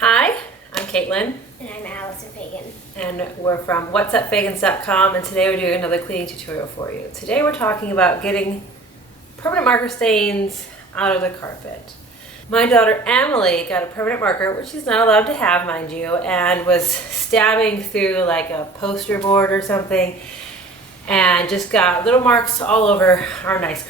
Hi, I'm Caitlin. And I'm Allison Fagan. And we're from whatsupfagans.com, and today we're doing another cleaning tutorial for you. Today we're talking about getting permanent marker stains out of the carpet. My daughter Emily got a permanent marker, which she's not allowed to have, mind you, and was stabbing through like a poster board or something, and just got little marks all over our nice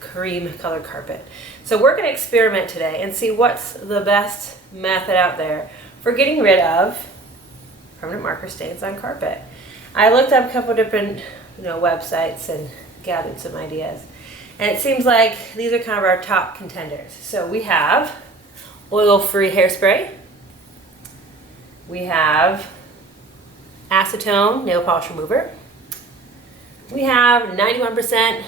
cream colored carpet. So we're going to experiment today and see what's the best method out there for getting rid of permanent marker stains on carpet. I looked up a couple different websites and gathered some ideas. And it seems like these are kind of our top contenders. So we have oil-free hairspray. We have acetone nail polish remover. We have 91%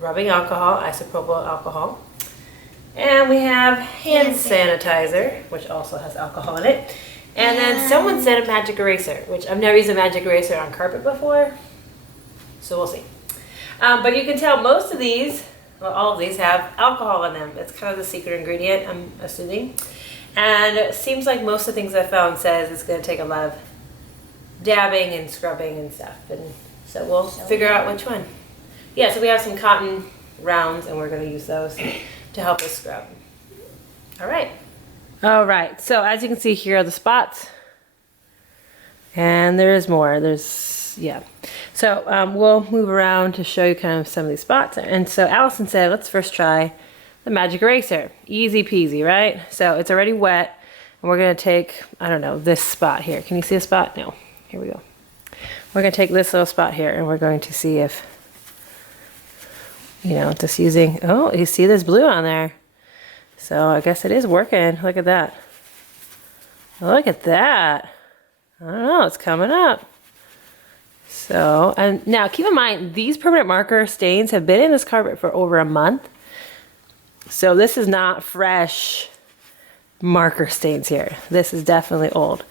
rubbing alcohol, isopropyl alcohol. And we have hand sanitizer, which also has alcohol in it. And then someone said a magic eraser, which I've never used a magic eraser on carpet before. So we'll see. But you can tell most of these, well, all of these have alcohol in them. It's kind of the secret ingredient, I'm assuming. And it seems like most of the things I found says it's going to take a lot of dabbing and scrubbing and stuff. And so we'll figure out which one. Yeah, so we have some cotton rounds, and we're going to use those to help us scrub. All right. All right, so as you can see, here are the spots. And there is more. Yeah. So we'll move around to show you kind of some of these spots. And so Allison said, let's first try the magic eraser. Easy peasy, right? So it's already wet. And we're going to take, I don't know, this spot here. Can you see a spot? No. Here we go. We're going to take this little spot here, and we're going to see if, just using, oh, you see there's blue on there. So I guess it is working. Look at that. Look at that. I don't know, it's coming up. So, and now keep in mind, these permanent marker stains have been in this carpet for over a month. So this is not fresh marker stains here. This is definitely old.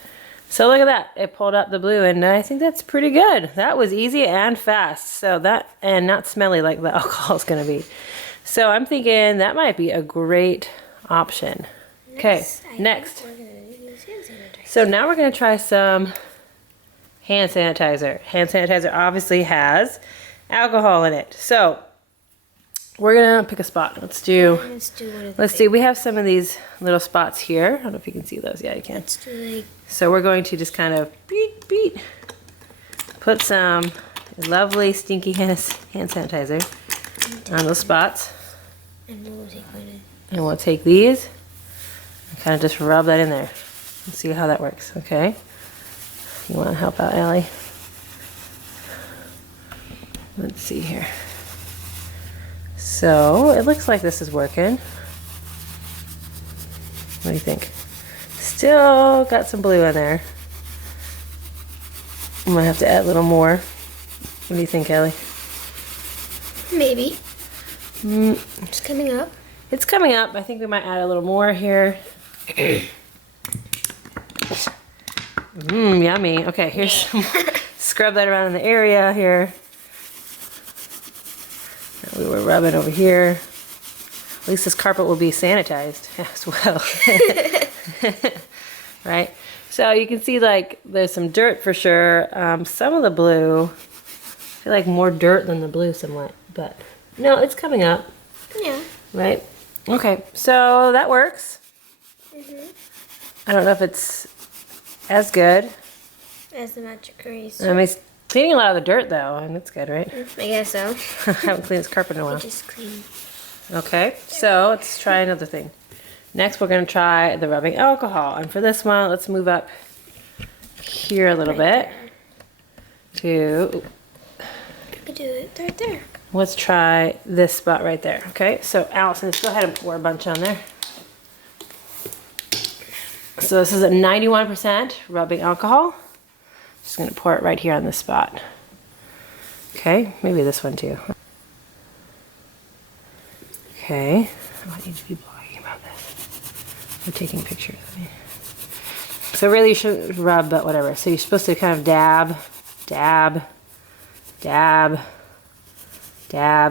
So look at that. It pulled up the blue, and I think that's pretty good. That was easy and fast. So that, and not smelly like the alcohol is going to be. So I'm thinking that might be a great option. Okay, next. So now we're going to try some hand sanitizer. Hand sanitizer obviously has alcohol in it. So we're going to pick a spot. Let's see. We have some of these little spots here. I don't know if you can see those. Yeah, you can. So we're going to just kind of beat. Put some lovely stinky hand sanitizer on those spots. And we'll take these and kind of just rub that in there and see how that works, okay? You want to help out, Allie? Let's see here. So it looks like this is working. What do you think? Still got some blue in there. I'm gonna have to add a little more. What do you think, Allie? Maybe. It's coming up. It's coming up. I think we might add a little more here. Yummy. Okay, here's some more. Scrub that around in the area here. We were rubbing over here. At least this carpet will be sanitized as well. Right? So you can see like there's some dirt for sure. Some of the blue, I feel like more dirt than the blue somewhat, but no, it's coming up. Yeah. Right? Okay, so that works. I don't know if it's as good as the magic eraser. I mean, it's cleaning a lot of the dirt though, and it's good, right? I guess so. I haven't cleaned this carpet in a while. Just clean. Okay, so let's try another thing. Next, we're going to try the rubbing alcohol. And for this one, let's move up here a little bit. To, I could do it right there. Let's try this spot right there. Okay, so Allison, just go ahead and pour a bunch on there. So this is a 91% rubbing alcohol. Just going to pour it right here on this spot. Okay, maybe this one too. Okay, I want you to be blogging about this. I'm taking pictures of me. So really you shouldn't rub, but whatever. So you're supposed to kind of dab,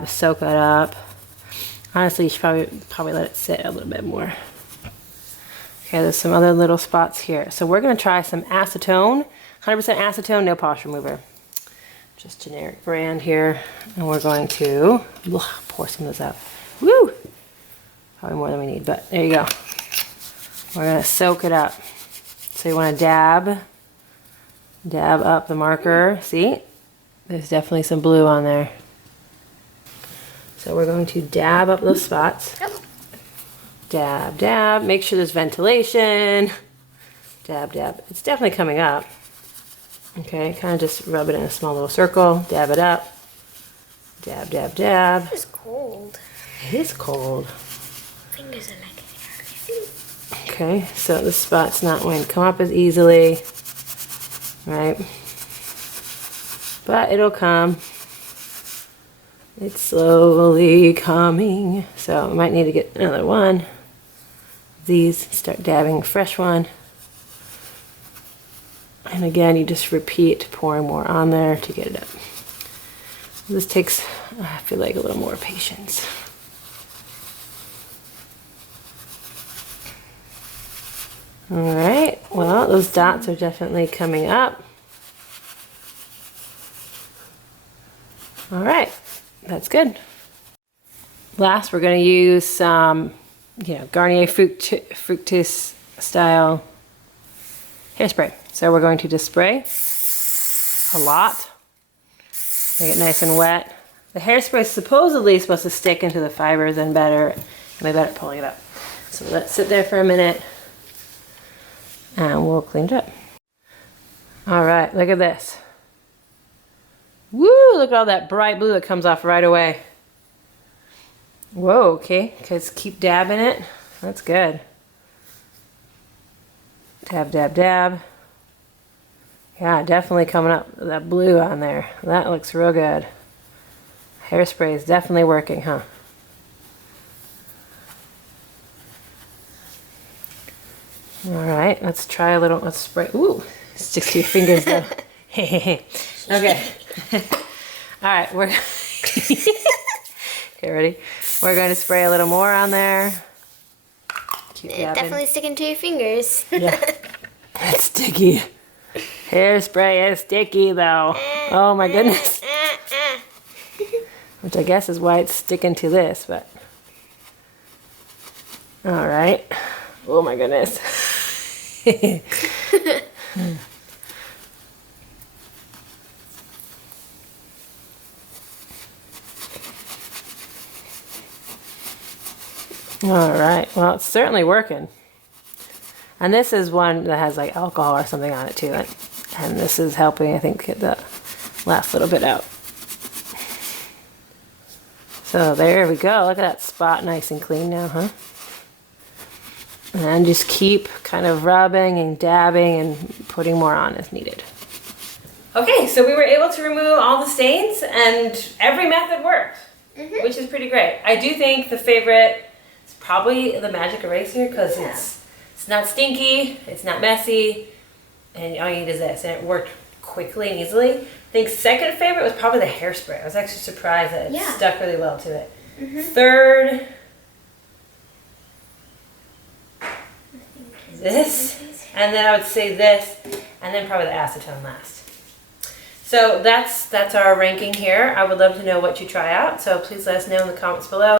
soak it up. Honestly, you should probably let it sit a little bit more. Okay, there's some other little spots here. So we're gonna try some acetone, 100% acetone, no polish remover. Just generic brand here. And we're going to pour some of this out. Woo! Probably more than we need, but there you go. We're gonna soak it up. So you wanna dab up the marker. See? There's definitely some blue on there. So we're going to dab up those spots. Dab, dab. Make sure there's ventilation. Dab, dab. It's definitely coming up. Okay, kind of just rub it in a small little circle. Dab it up. Dab, dab, dab. It's cold. It is cold. Fingers are like Okay, so the spot's not going to come up as easily. Right? But it'll come. It's slowly coming. So I might need to get another one. These, start dabbing a fresh one. And again, you just repeat pouring more on there to get it up. This takes, I feel like, a little more patience. All right, well, those dots are definitely coming up. All right, that's good. Last, we're going to use some, Garnier Fructis style hairspray. So we're going to just spray a lot, make it nice and wet. The hairspray is supposedly supposed to stick into the fibers and better pulling it up. So let's sit there for a minute and we'll clean it up. All right, look at this. Woo, look at all that bright blue that comes off right away. Whoa, okay, just keep dabbing it. That's good. Dab, dab, dab. Yeah, definitely coming up that blue on there. That looks real good. Hairspray is definitely working, huh? All right, let's try a little, let's spray. Ooh, sticks to your fingers though. Okay. All right, we're okay, ready? We're going to spray a little more on there. Keep dabbing. definitely sticking to your fingers. Yeah, it's sticky. Hairspray is sticky though. Oh my goodness. Which I guess is why it's sticking to this, but. All right. Oh my goodness. All right, well, it's certainly working. And this is one that has like alcohol or something on it too. And this is helping, I think, get the last little bit out. So there we go. Look at that spot, nice and clean now, huh? And just keep kind of rubbing and dabbing and putting more on as needed. Okay, so we were able to remove all the stains and every method worked, which is pretty great. I do think the favorite is probably the Magic Eraser because it's not stinky, it's not messy, and all you need is this, and it worked quickly and easily. I think second favorite was probably the hairspray. I was actually surprised that it stuck really well to it. Third, this, and then I would say this, and then probably the acetone last. So that's our ranking here. I would love to know what you try out, so please let us know in the comments below.